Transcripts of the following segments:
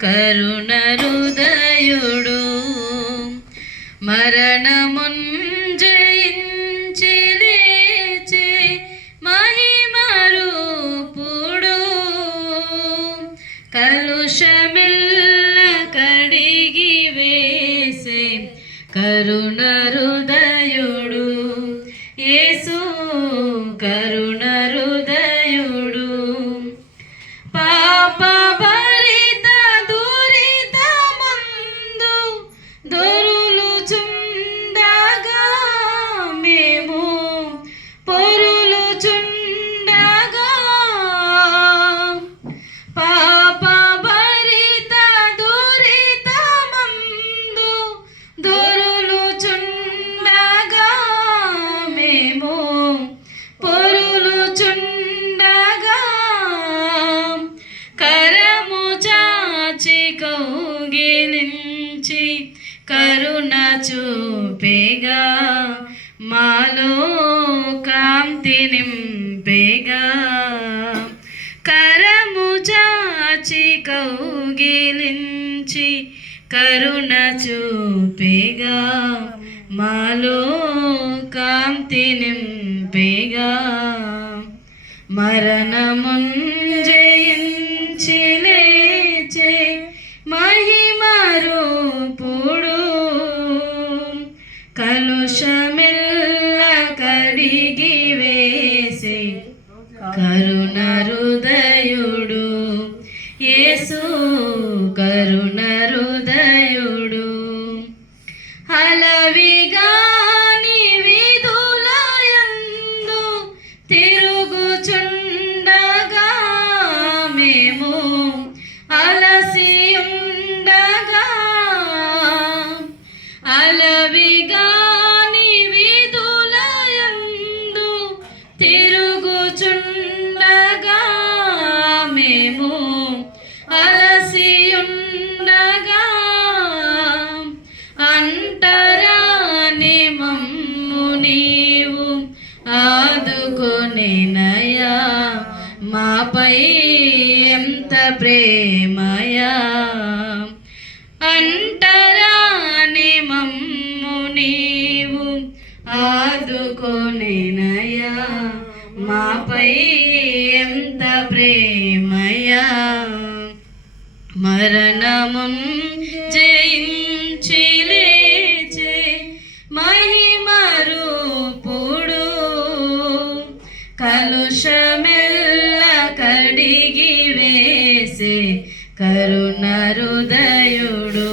కరుణరుదయుడు మరణమున్ కలుషమిల్ల కడిగి వేసే కరుణ కరుణ చూపేగా మాలో కాంతి నింపేగా. కరము చాచి కౌగిలించి కరుణ చూపేగా మాలో కాంతి నింపేగా. మరణమున్ కరుణరుదయుడు. యేసు కరుణరుదయుడు. హృదయుడు ఉండగా అంటరాని మమ్ము నీవు. ఆదుకొనినయా మాపై ఎంత ప్రేమయా. అంటరాని మమ్ము నీవు. ఆదుకొనినయా మాపై ఎంత ప్రేమయా. మరణమున్ జయించి లేచే మహిమరూపుడు కలుషమెల్ల కడిగి వేసే కరుణ హృదయుడు.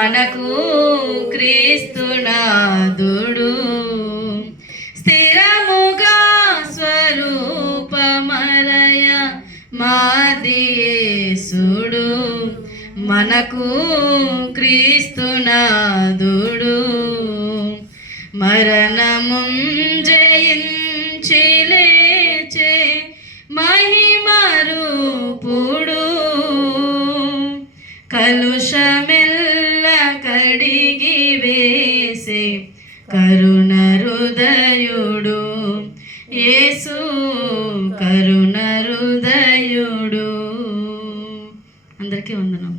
మనకు క్రీస్తునాదుడు స్థిరముగా స్వరూపమరయ మాదియేసుడు మనకు క్రీస్తునాదుడు మరణముం జయించి లేచే మహిమరూపుడు కలుష యేసు కరుణ హృదయుడు. అందరికీ వందనం.